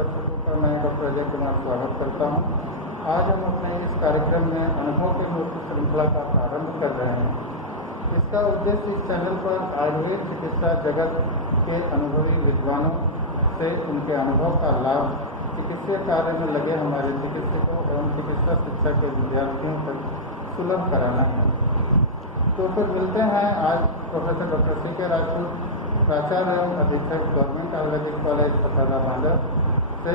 दर्शकों का मैं डॉक्टर अजय कुमार स्वागत करता हूं। आज हम अपने इस कार्यक्रम में अनुभव के मूर्ति श्रृंखला का प्रारंभ कर रहे हैं। इसका उद्देश्य इस चैनल पर आयुर्वेद चिकित्सा जगत के अनुभवी विद्वानों से उनके अनुभव का लाभ चिकित्सीय कार्य में लगे हमारे चिकित्सकों एवं चिकित्सा शिक्षा के विद्यार्थियों तक सुलभ कराना है। तो फिर मिलते हैं आज प्रोफेसर डॉक्टर सी के राजपूत, प्राचार्य एवं अधीक्षक गवर्नमेंट आयुर्वेदिक कॉलेज पथरला बांदर से।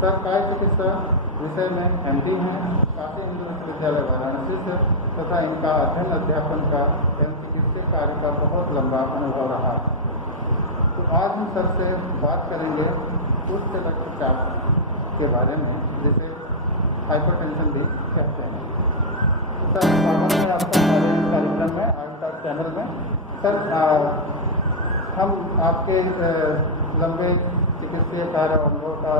सर काय चिकित्सा विषय में MD हैं, काशी हिंदू विश्वविद्यालय वाराणसी से तथा इनका अध्ययन अध्यापन का एवं चिकित्सीय कार्य का बहुत लंबा अनुभव रहा। तो आज हम सर से बात करेंगे उच्च रक्तचाप के बारे में, जिसे हाइपरटेंशन भी कहते हैं। सर स्वागत है आपका हमारे कार्यक्रम में, आज चैनल में। सर हम आपके लंबे चिकित्सीय कार्य अनुभव का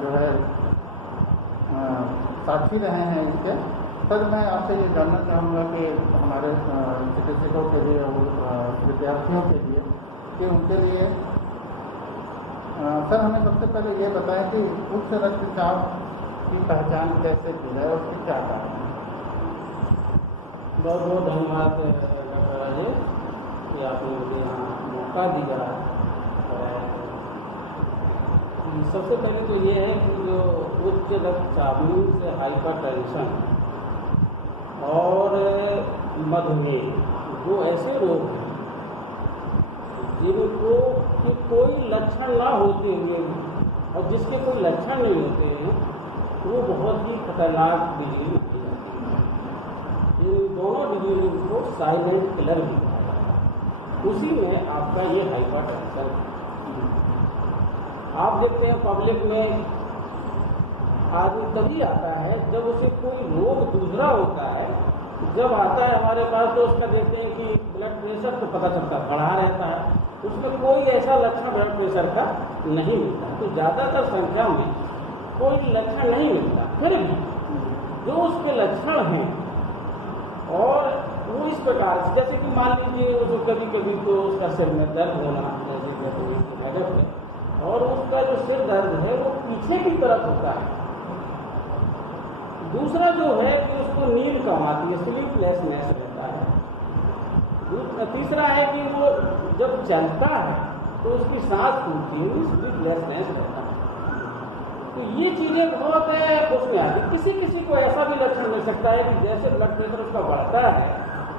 जो है साक्षी रहे हैं इसके। सर मैं आपसे ये जानना चाहूँगा कि हमारे चिकित्सकों के लिए और विद्यार्थियों के लिए कि उनके लिए सर हमें सबसे पहले ये बताएं कि उच्च रक्तचाप की पहचान कैसे की जाए, उसके क्या कारण है। बहुत बहुत धन्यवाद डॉक्टर अजय कि आपने मुझे यहाँ मौका दिया। और सबसे पहले तो ये है कि जो उच्च रक्तचाप से हाइपरटेंशन और मधुमेह, जो ऐसे रोग हैं जिनको कि कोई लक्षण ना होते हुए और जिसके कोई लक्षण नहीं होते हैं, वो बहुत ही खतरनाक डिजीज मानी जाती है। इन दोनों डिजीज को साइलेंट किलर भी कहा जाता है। उसी में आपका ये हाइपरटेंशन। आप देखते हैं पब्लिक में आदमी तभी आता है जब उसे कोई रोग दूसरा होता है। जब आता है हमारे पास तो उसका देखते हैं कि ब्लड प्रेशर तो पता चलता बढ़ा रहता है, उसमें कोई ऐसा लक्षण ब्लड प्रेशर का नहीं मिलता। तो ज़्यादातर संख्या में कोई लक्षण नहीं मिलता, फिर भी जो उसके लक्षण हैं और वो इस प्रकार से, जैसे कि मान लीजिए उसको कभी कभी तो उसका सिर में दर्द होना, जैसे कि हेडेक है, और उसका जो सिर दर्द है वो पीछे की तरफ होता है। दूसरा जो है कि उसको नींद कम आती है, स्लीपलेसनेस रहता है। तीसरा है कि वो जब चलता है तो उसकी सांस फूलती है, स्लीपलेसनेस रहता है। तो ये चीज़ें बहुत है उसमें आती है। किसी किसी को ऐसा भी लक्षण मिल सकता है कि जैसे ब्लड प्रेशर उसका बढ़ता है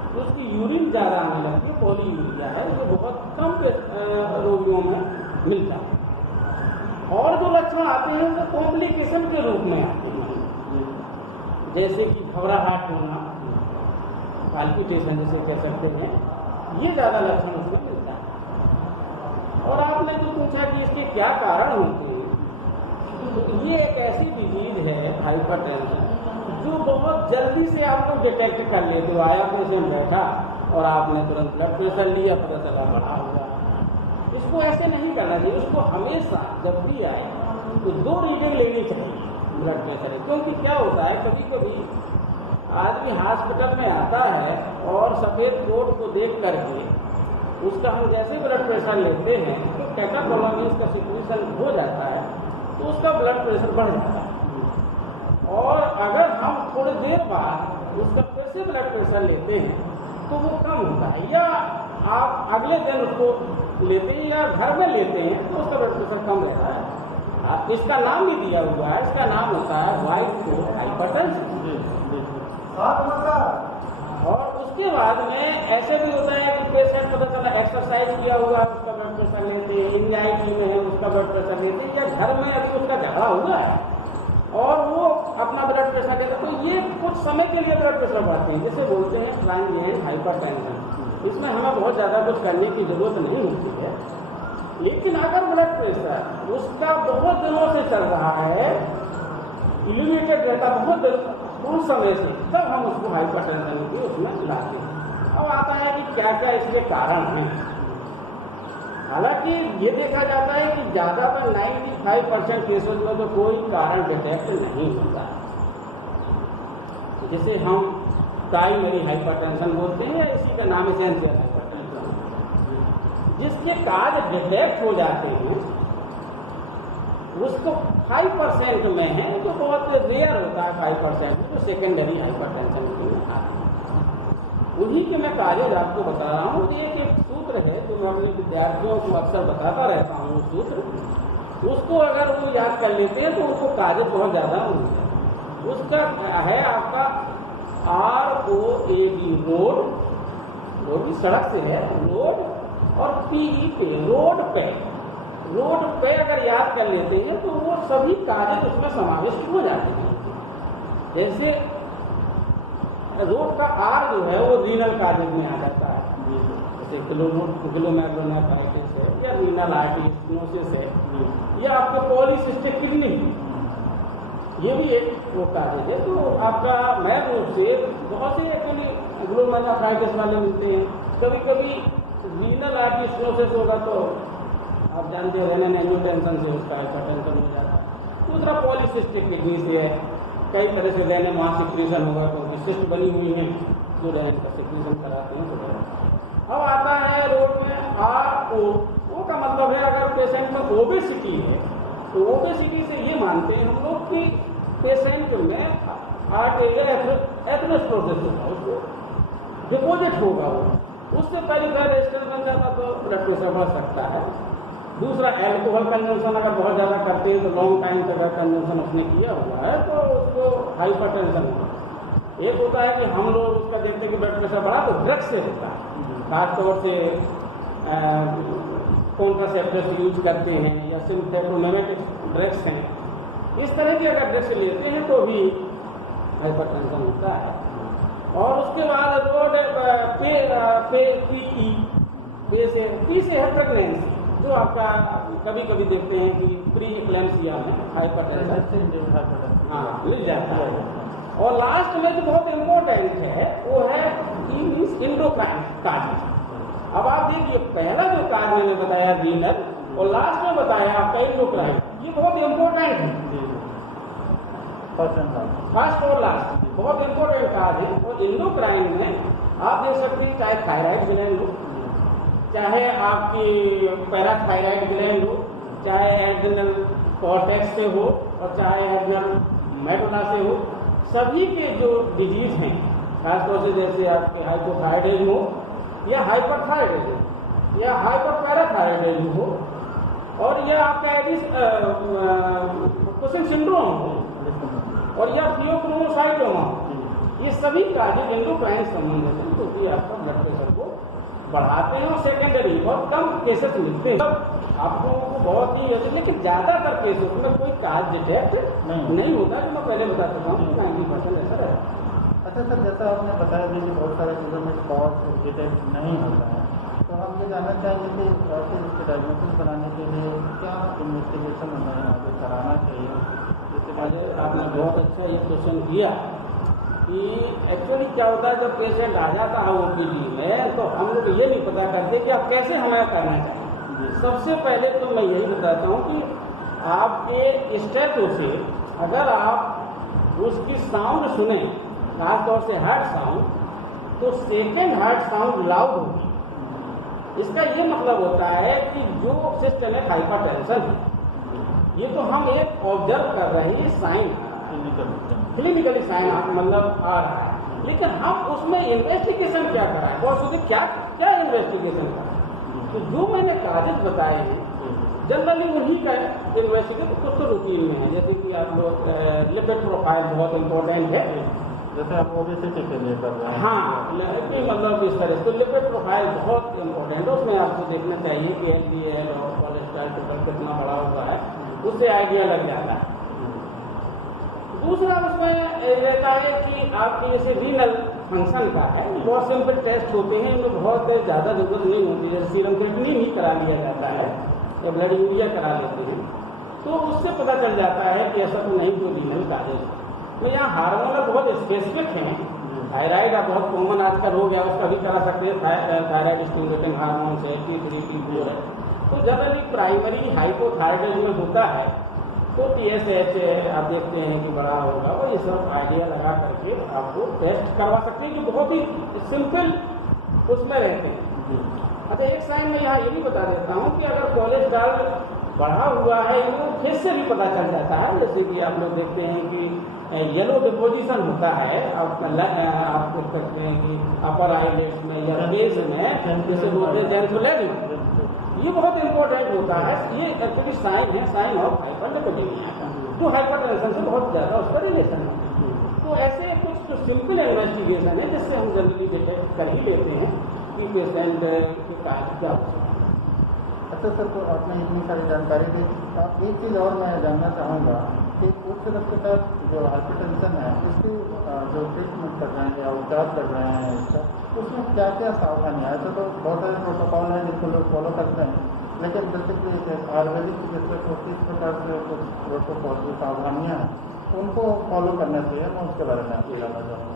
तो उसकी यूरिन ज़्यादा आने लगती है, पॉलीयूरिया है, जो बहुत कम रोगियों में मिलता है। और जो लक्षण आते हैं वो कॉम्प्लिकेशन के रूप में आते हैं, जैसे कि घबराहट होना, पाल्पिटेशन जिसे कह सकते हैं, ये ज़्यादा लक्षण उसमें मिलता है। और आपने जो पूछा कि इसके क्या कारण होते हैं, तो ये एक ऐसी डिजीज है हाइपरटेंशन जो बहुत जल्दी से आप लोग डिटेक्ट कर लेते हो। आया पेशेंट बैठा और आपने तुरंत ब्लड प्रेशर लिया, पता चला बढ़ा हुआ। इसको ऐसे नहीं करना चाहिए। उसको हमेशा जब भी आए तो 2 रीडिंग लेनी चाहिए ब्लड प्रेशर। क्योंकि क्या होता है, कभी कभी आदमी हॉस्पिटल में आता है और सफ़ेद कोट को देख करके उसका हम जैसे ब्लड प्रेशर लेते हैं तो कैटाकोलामिन का सिक्रीशन हो जाता है, तो उसका ब्लड प्रेशर बढ़ जाता है। और अगर हम थोड़ी देर बाद उसका फिर से ब्लड प्रेशर लेते हैं तो वो कम होता है, या आप अगले दिन उसको लेते हैं या घर में लेते हैं तो उसका ब्लड प्रेशर कम रहता है। इसका नाम भी दिया हुआ है, इसका नाम होता है व्हाइट कोट हाइपरटेंशन। और उसके बाद में ऐसे भी होता है कि पेशेंट पता चला एक्सरसाइज किया हुआ है, उसका ब्लड प्रेशर लेते हैं, एंजाइटी में है उसका ब्लड प्रेशर लेते हैं, या घर में अभी उसका झगड़ा हुआ है और वो अपना ब्लड प्रेशर लेते हैं। तो ये कुछ समय के लिए ब्लड प्रेशर बढ़ते हैं, जिसे बोलते हैं ट्रांजिएंट हाइपरटेंशन। इसमें हमें बहुत ज़्यादा कुछ करने की जरूरत नहीं होती है। लेकिन अगर ब्लड प्रेशर उसका बहुत दिनों से चल रहा है, इलिवेटेड रहता बहुत उस समय से, तब हम उसको हाइपरटेंशन की उसमें लाते हैं। अब आता है कि क्या क्या इसके कारण हैं। हालांकि ये देखा जाता है कि ज़्यादातर 95% केसेस में तो कोई कारण डिटेक्ट नहीं होता है, जिसे हम प्राइमरी हाइपरटेंशन बोलते हैं, या इसी का नाम एसेंशियल हाइपरटेंशन। जिसके कार्य डिटेक्ट हो जाते हैं उसको 5% में है, जो बहुत रेयर होता है 5% में, जो सेकेंडरी हाइपरटेंशन में आता है। उन्हीं के मैं कागज आपको बता रहा हूँ। एक सूत्र है जो मैं अपने विद्यार्थियों को अक्सर बताता रहता हूँ, सूत्र उसको अगर वो याद कर लेते हैं तो उनको कागज बहुत ज़्यादा मिल जाए। उसका है आपका ROAD, रोड, वो भी सड़क से है, रोड, और PE पे, रोड पे। रोड पे अगर याद कर लेते हैं तो वो सभी कागज उसमें समाविष्ट हो जाते हैं। जैसे रोड का R जो है वो रीनल कागज में आ जाता है, जैसे ग्लोमेरुलोनेफ्राइटिस है, या रीनल आर्टरीनोसिस है, या आपका पॉलीसिस्टिक किडनी, ये भी एक वो कागज है। तो आपका मैप रूप से बहुत से एक्चुअली ग्लोमेरुलोनेफ्राइटिस वाले मिलते हैं। कभी कभी रीनल आर्टरीनोसिस होगा तो आप जानते हो रेनल एंजियोटेंशन से उसका हाइपरटेंशन हो जाता है। दूसरा पॉलीसिस्टिक किडनी से है, कई तरह से रेनल वहाँ सिक्रीशन होगा तो सिस्ट बनी हुई है जो रेनल का सिक्रीशन कराते हैं। तो अब आता है रोड में RO का मतलब है अगर पेशेंट में ओबेसिटी है तो ओबेसिटी से ये मानते हैं हम लोग कि पेशेंट में आर्टेरियल एथेरोस्क्लेरोसिस होगा, उसको डिपॉजिट होगा, वो उससे पेरिफेरल रेजिस्टेंस बन जाता तो ब्लड प्रेशर बढ़ सकता है। दूसरा एल्कोहल कंजम्पशन अगर बहुत ज़्यादा करते हैं तो लॉन्ग टाइम तक अगर कंजम्पशन उसने किया हुआ है तो उसको हाइपरटेंशन होगा। एक होता है कि हम लोग उसका देखते हैं कि ब्लड प्रेशर बढ़ा तो ड्रग्स से होता है, खासतौर से कॉन्ट्रासेप्टिव्स यूज करते हैं या सिम्पथेटिक ड्रग्स हैं, इस तरह के अगर ड्रग्स लेते हैं तो भी हाइपरटेंशन होता है। और उसके बाद रोड पी से है प्रेगनेंसी, जो आपका कभी कभी देखते हैं कि प्री एक्लेम्सिया में हाइपरटेंशन हाँ मिल जाता है। और लास्ट में जो बहुत इम्पोर्टेंट है वो है इंडोक्राइन काज। अब आप देखिए पहला जो काज मैंने बताया रीनल और लास्ट में बताया आपका इंडोक्राइन, ये बहुत इम्पोर्टेंट है, फर्स्ट और लास्ट बहुत इम्पोर्टेंट काज है। और इंडोक्राइन में आप देख सकते हैं चाहे थायराइड ग्लैंड हो, चाहे आपकी पैराथायराइड ग्लैंड हो, चाहे एड्रिनल कॉर्टेक्स से हो और चाहे एड्रिनल मेडुला से हो, सभी के जो डिजीज हैं खासतौर से जैसे आपके हाइपोथायराइडिज्म हो या हाइपरथायराइडिज्म या हाइपरपैराथायराइडिज्म हो और यह आपका कुशन सिंड्रोम हो और या फियोक्रोमोसाइटोमा हो, ये सभी काजेज एंडोक्राइन संबंध से क्योंकि आपका ब्लड प्रेशर को बढ़ाते हैं और सेकेंडरी बहुत कम केसेस मिलते हैं। आपको बहुत ही, लेकिन ज़्यादातर केसेस में कोई काज डिटेक्ट नहीं होता, जो मैं पहले बता चुका हूँ 90% ऐसा रहता है। अच्छा सर, जैसा आपने बताया कि बहुत सारे चीज़ों में कॉज डिटेक्ट नहीं होता है, तो हम ये जानना चाहेंगे कि फिर इसके डायग्नोसिस बनाने के लिए क्या इन्वेस्टिगेशन हमें आगे कराना चाहिए? जैसे आपने बहुत अच्छा ये क्वेश्चन किया कि एक्चुअली क्या होता है जब पेशेंट आ जाता है ओपीडी में तो हम लोग ये नहीं पता करते कि आप कैसे हमें करना चाहिए। सबसे पहले तो मैं यही बताता हूँ कि आपके स्टेटो से अगर आप उसकी साउंड सुने, खासतौर से हार्ट साउंड, तो सेकेंड हार्ट साउंड लाउड होगी। इसका ये मतलब होता है कि जो सिस्टमिक हाइपरटेंशन है ये तो हम एक ऑब्जर्व कर रहे हैं, साइन क्लिनिकली साइन मतलब आ रहा है, लेकिन हम उसमें इन्वेस्टिगेशन क्या कराएं, बहुत सोचे क्या क्या इन्वेस्टिगेशन कराएं। तो जो मैंने कागज बताए हैं जनरली उन्हीं का इन्वेस्टिगेशन कुछ तो रूटीन में है, जैसे कि आप लोग लिपिड प्रोफाइल बहुत इंपॉर्टेंट है, जैसे आप ओबेसिटी के लिए कर रहे हैं। हाँ, मतलब इस तरह से तो लिपिड प्रोफाइल बहुत इंपॉर्टेंट है, उसमें आपको देखना चाहिए कि LDL और कोलेस्ट्रॉल टोटल कितना बड़ा हुआ है, उससे आइडिया लग जाता है। दूसरा उसमें रहता है कि आपकी जैसे रीनल फंक्शन का है, बहुत सिंपल टेस्ट होते हैं, इनमें बहुत ज़्यादा जरूरत नहीं होती, जैसे सीरम क्रिएटिनिन ही करा लिया जाता है या ब्लड यूरिया करा लेते हैं तो उससे पता चल जाता है कि ऐसा तो नहीं जो रीनल काजेज है। तो यहाँ हार्मोनल बहुत स्पेसिफिक हैं, थायराइड आप बहुत कॉमन आजकल हो गया, उसका भी करा सकते हैं, थायराइड स्टिमुलेटिंग हार्मोन है, T3 T4 है। तो जनरली प्राइमरी हाइपोथायराइडिज्म में होता है तो TSH आप देखते हैं कि बड़ा होगा, और ये सब आइडिया लगा करके आपको टेस्ट करवा सकते हैं कि बहुत ही सिंपल उसमें रहते हैं। अच्छा, एक साइन मैं यहाँ ये भी बता देता हूँ कि अगर कोलेस्ट्रॉल बढ़ा हुआ है तो फेस से भी पता चल जाता है। जैसे कि आप लोग देखते हैं कि येलो डिपोजिशन होता है, आप देख सकते हैं कि अपर आईलिड्स में या फेस में, जिसे बोलते हैं जेंसुलेरिज्म, ये बहुत इंपॉर्टेंट होता है। ये एक्चुअली साइन है, साइन ऑफ हाइपरलिपिडेमिया का, जो हाइपरटेंशन से बहुत ज़्यादा उसका रिलेशन है। तो ऐसे कुछ जो सिंपल इन्वेस्टिगेशन है जिससे हम जल्दी डिटेक्ट कर ही लेते हैं कि पेशेंट के कारण क्या हो सकता है। अच्छा सर, तो आपने इतनी सारी जानकारी दी। एक चीज़ और मैं जानना चाहूँगा कि उच्च रक्तचाप जो हाइपरटेंशन है, इसकी जो ट्रीटमेंट कर रहे हैं या उपचार कर रहे हैं इसका, उसमें क्या क्या सावधानियाँ है? तो बहुत सारे प्रोटोकॉल हैं जिनको लोग फॉलो करते हैं, लेकिन जैसे कि आयुर्वेदिक चिकित्सक को किस प्रकार से कुछ प्रोटोकॉल की सावधानियाँ हैं उनको फॉलो करना चाहिए, मैं उसके बारे में आपको जानना चाहूँगा।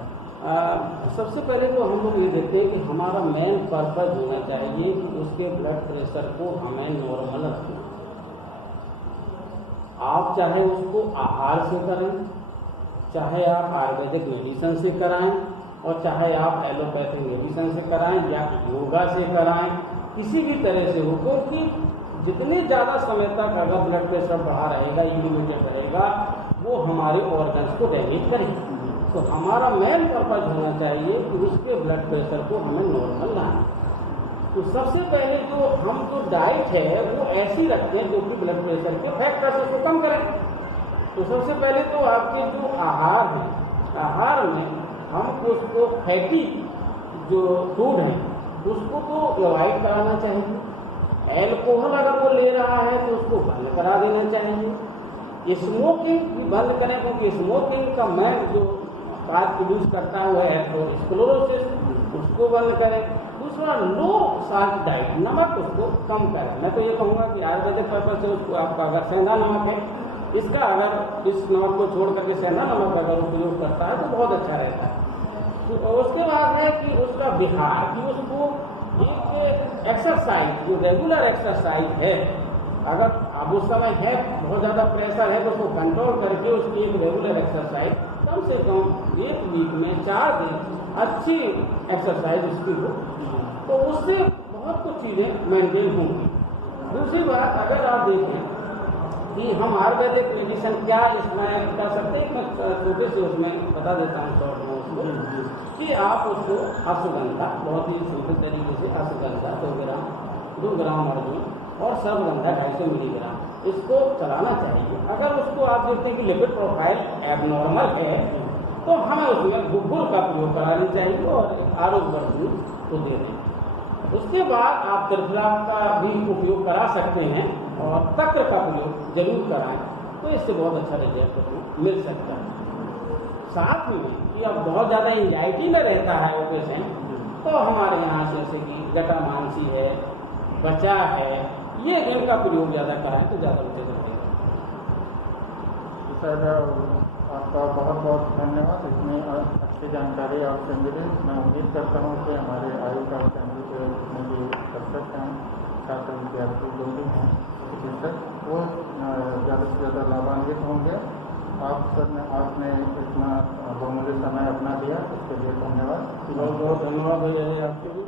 सबसे पहले तो हम लोग ये देखते हैं कि हमारा मेन पर्पज होना चाहिए कि उसके ब्लड प्रेशर को हमें नॉर्मल रखना। आप चाहे उसको आहार से करें, चाहे आप आयुर्वेदिक मेडिसिन से कराएं, और चाहे आप एलोपैथिक मेडिसिन से कराएं या योगा से कराएं, किसी भी तरह से हो, क्योंकि जितने ज़्यादा समय तक अगर ब्लड प्रेशर बढ़ा रहेगा, एलिवेटेड रहेगा, वो हमारे ऑर्गन्स को डैमेज करेगा। तो हमारा मेन पर्पज होना चाहिए कि उसके ब्लड प्रेशर को हमें नॉर्मल लाना। तो सबसे पहले जो डाइट है वो ऐसी रखते हैं जो कि ब्लड प्रेशर के फैक्टर्स उसको कम करें। तो सबसे पहले तो आपके जो आहार है, आहार में हमको उसको फैटी जो फूड है उसको तो अवॉइड कराना चाहिए। एल्कोहल अगर वो ले रहा है तो उसको बंद करा देना चाहिए। स्मोकिंग भी बंद करें, क्योंकि स्मोकिंग का मेन जो कार्ब प्रोड्यूस करता हुआ है तो स्क्लेरोसिस, उसको बंद करें। दूसरा, लो साल्ट डाइट, नमक उसको कम करें। मैं तो ये कहूँगा कि आयुर्वेदिक पर्पज से उसको आपका अगर सेंधा नमक है, इसका अगर इस नमक को छोड़ करके सेंधा नमक अगर उपयोग करता है तो बहुत अच्छा रहता है। तो उसके बाद है कि उसका विहार, कि उसको एक एक्सरसाइज, जो रेगुलर एक्सरसाइज है, अगर अब उस समय है बहुत ज़्यादा प्रेशर है तो उसको कंट्रोल करके उसकी एक रेगुलर एक्सरसाइज कम से कम एक वीक में 4 दिन अच्छी एक्सरसाइज उसकी हो, तो उससे बहुत कुछ चीज़ें मेंटेन होंगी। दूसरी बात, अगर आप देखें कि हम आयुर्वेदिक मेडिसिन क्या इसमें कर सकते हैं, मैं छोटे से उसमें बता देता हूँ शॉर्ट में उसको, कि आप उसको अश्वगंधा, बहुत ही सिंपल तरीके से अश्वगंधा 2 ग्राम अर्जुन और सर्वगंधा 250 मिलीग्राम, इसको चलाना चाहिए। अगर उसको आप देखते हैं कि लिपिड प्रोफाइल एबनॉर्मल है तो हमें उसमें गुग्गुल का प्रयोग करानी चाहिए और आरोग्यवर्धनी को दे दें। उसके बाद आप त्रिफला का भी उपयोग करा सकते हैं और तक्र का प्रयोग जरूर कराएं, तो इससे बहुत अच्छा रिजल्ट उसमें मिल सकता है। साथ में कि अब बहुत ज़्यादा एंजाइटी में रहता है वो पेशेंट, तो हमारे यहाँ से जैसे कि जटामांसी है, बचा है, ये इनका प्रयोग ज़्यादा कराएं तो ज़्यादा उठे करते हैं। सर, आपका बहुत बहुत धन्यवाद, इतनी अच्छी जानकारी आपसे मिली। मैं उम्मीद करता हूँ कि हमारे आयु का चैनल के जितने भी दर्शक हैं, छात्र विद्यार्थी जो भी हैं चिकित्सक, वो ज़्यादा से ज़्यादा लाभान्वित होंगे। आपने इतना बहुमूल्य समय अपना दिया, इसके लिए धन्यवाद। बहुत बहुत धन्यवाद भैया आपके भी।